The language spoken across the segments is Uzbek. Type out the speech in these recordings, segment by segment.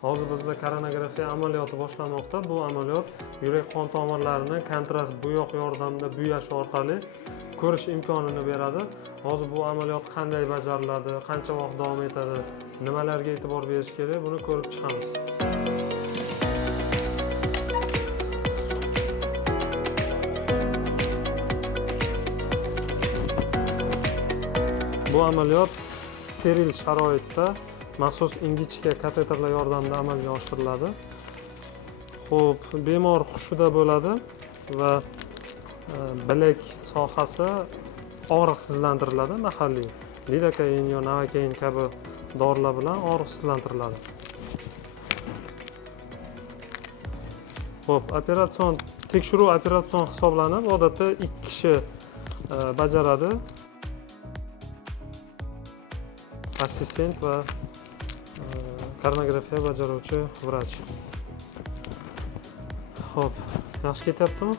Hozir bizda koronagrafiya amaliyoti boshlanmoqda. Bu amaliyot yurak qon tomirlarini kontrast bo'yoq yordamida bo'yash orqali ko'rish imkonini beradi. Hozir bu amaliyot qanday bajariladi, qancha vaqt davom etadi, nimalarga e'tibor berish kerak, buni ko'rib chiqamiz. Bu amaliyot steril sharoitda maxsus ingichka kateterlar yordamida amalga oshiriladi. Xo'p, bemor hushida bo'ladi va bilak sohasi og'riqsizlantiriladi mahalliy lidokain yo navokain kabi dorilar bilan og'riqsizlantiriladi. Xo'p, tekshiruv operatsion hisoblanib, odatda 2 kishi bajaradi. Assistent va koronagrafiya bajaruvchi vrach. Xo'p, yaxshi ketyaptimi?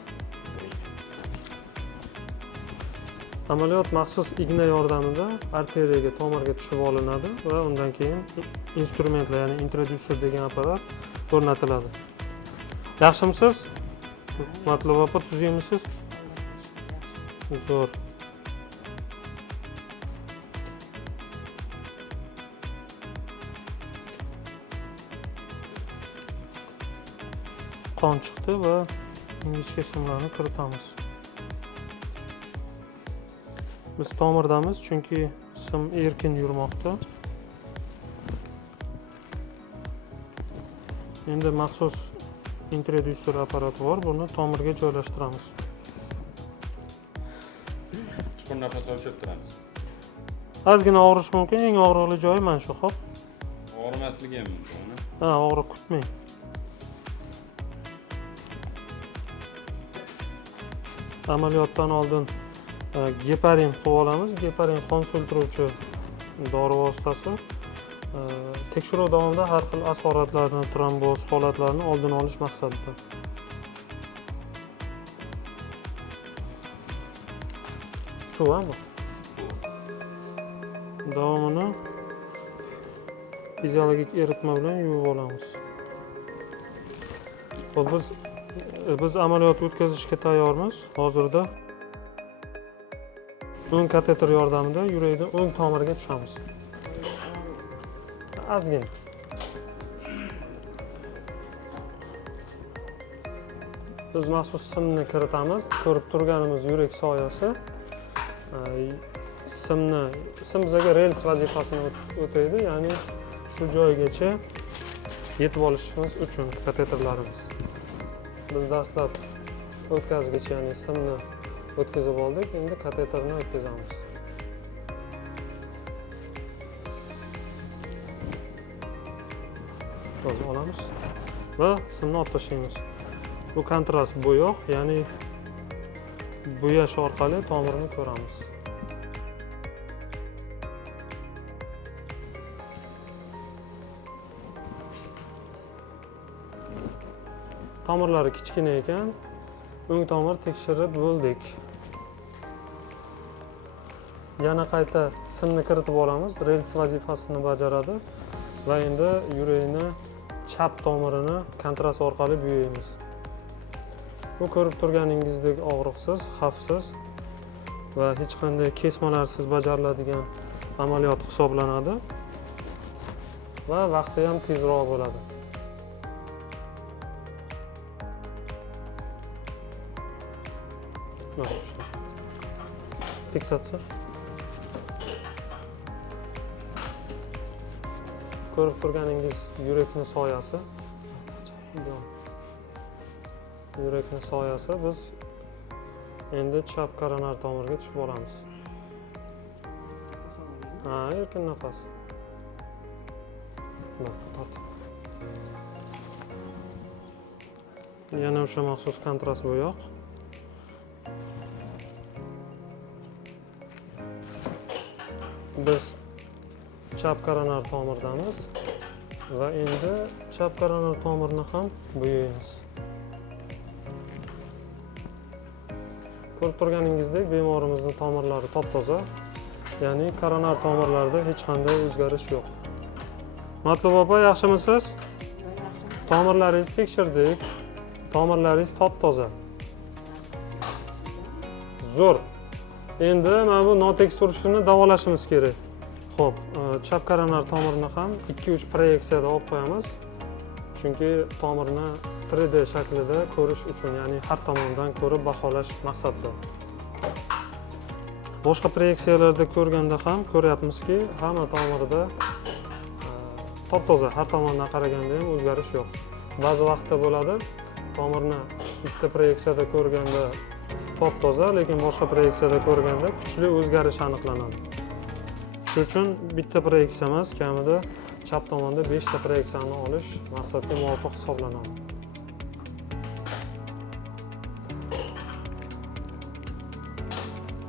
Amaliyot maxsus igna yordamida arteriyaga, tomirga tushib olinadi va undan keyin instrumentlar, ya'ni introdyuser degan apparat o'rnatiladi. Yaxshimisiz? Matluba opa, tuzukmisiz? Zo'r. Qon chiqdi va ingichka simlarni kiritamiz. Biz tomirdamiz, chunki sim erkin yurmoqda. Endi maxsus introdyuser apparati bor, buni tomirga joylashtiramiz. Chuqur nafas olib turamiz. Ozgina og'rishi mumkin, eng og'riqli joyi mana shu, xo'p. Og'rimasligi ham mumkin. Ha, og'riq kutmang. Amaliyotdan oldin geparin qo'yib olamiz. Geparin qon so'ltiruvchi dori vositasi. Tekshiruv davomida har xil asoratlarni, tromboz holatlarini oldini olish maqsadida. Suvami? Davomini fiziologik eritma bilan yuvib olamiz. Xo'p, biz amaliyot o'tkazishga tayyormiz. Hozirda o'ng kateter yordamida yurakning o'ng tomiriga tushamiz. Ozgina. Biz maxsus simni kiritamiz. Ko'rib turganimiz yurak soyasi. Sim bizga rels vazifasini o'taydi, ya'ni shu joygacha yetib olishimiz uchun kateterlarimiz. Biz dastlab o'tkazgich, ya'ni simni o'tkazib oldik, endi kateterni o'tkazamiz. To'g'ri olamiz va simni olib tashlaymiz. Bu kontrast bo'yoq, ya'ni bo'yash orqali tomirni ko'ramiz. Tomirlari kichkina ekan, o'ng tomir tekshirib bo'ldik. Yana qayta simni kiritib olamiz, rels vazifasini bajaradi va endi yurakni chap tomirini kontrast orqali bo'yaymiz. Bu ko'rib turganingizdek og'riqsiz, xavfsiz va hech qanday kesmalarsiz bajariladigan amaliyot hisoblanadi va vaqti ham tezroq bo'ladi. Fiksatsiya. Ko'rib turganingiz yurakning soyasi. Yurakning soyasi. Biz endi chap koronar tomirga tushib olamiz. Ha, erkin nafas. Yana o'sha maxsus kontrast bo'yoq. Biz chap koronar tomirdamiz va endi chap koronar tomirni ham bo'yaymiz. Ko'rib turganingizdek, bemorimizning tomirlari top-toza, ya'ni koronar tomirlarida hech qanday o'zgarish yo'q. Matluba opa, yaxshimisiz? tomirlaringizni tekshirdik. Tomirlaringiz top-toza. Zo'r. Endi mana bu notekshirishni davolashimiz kerak. Xo'p, chap koronar tomirni ham 2-3 proyeksiyada olib qo'yamiz. Chunki tomirni 3D shaklida ko'rish uchun, ya'ni har tomondan ko'rib baholash maqsadida. Boshqa proyeksiyalarda ko'rganda ham ko'ryapmizki, hamma tomirida top-toza, har tomondan qaraganda ham o'zgarish yo'q. Ba'zi vaqtda bo'ladi, tomirni bitta proyeksiyada ko'rganda top-toza, lekin boshqa proyeksiyada ko'rganda kuchli o'zgarish aniqlanadi. Shuning uchun bitta proyeksiya emas, kamida chap tomonda 5 ta proyeksiyani olish maqsadga muvofiq hisoblanadi.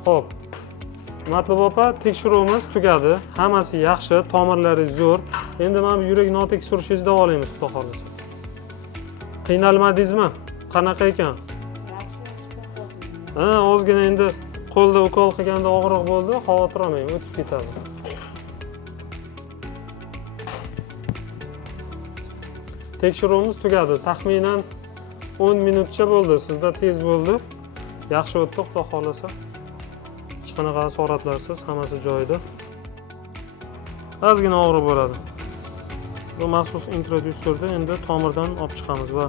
Xo'p, Matlub opa, tekshiruvimiz tugadi. Hammasi yaxshi, tomirlaringiz zo'r. Endi mana bu yurak notekshirishingizni davolaymiz, xudo xolasa. Qiynalmadingizmi? Qanaqa ekan? Ozgina endi qo'lda ukol qilganda og'riq bo'ldi, xavotir olmang, o'tib ketadi. Tekshiruvimiz tugadi. Taxminan 10 minutcha bo'ldi. Sizda tez bo'ldi. Yaxshi o'tdi, xudo xolasa. Hech qanaqa asoratlarsiz, hammasi joyida. Ozgina og'riq bo'ladi. Bu maxsus introdyuserda endi tomirdan olib chiqamiz va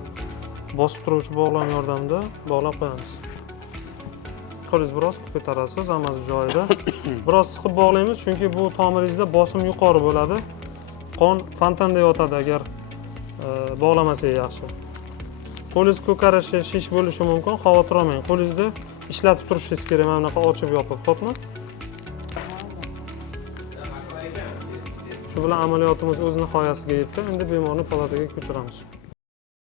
bosib turuvchi bog'lam yordamida bog'lab qo'yamiz. Qo'lingizni biroz ko'tarasiz, hammasi joyida. Biroz siqib bog'laymiz, chunki bu tomiringizda bosim yuqori bo'ladi. Qon fontandek o'tadi agar bog'lamasangiz yaxshi. Qo'lingiz ko'karishi, shish bo'lishi mumkin, xavotir olmang. Qo'lingizni ishlatib turishingiz kerak, mana bunaqa ochib yopib, xo'pmi? Shu bilan amaliyotimiz o'z nihoyasiga yetdi. Endi bemorni palataga ko'chiramiz.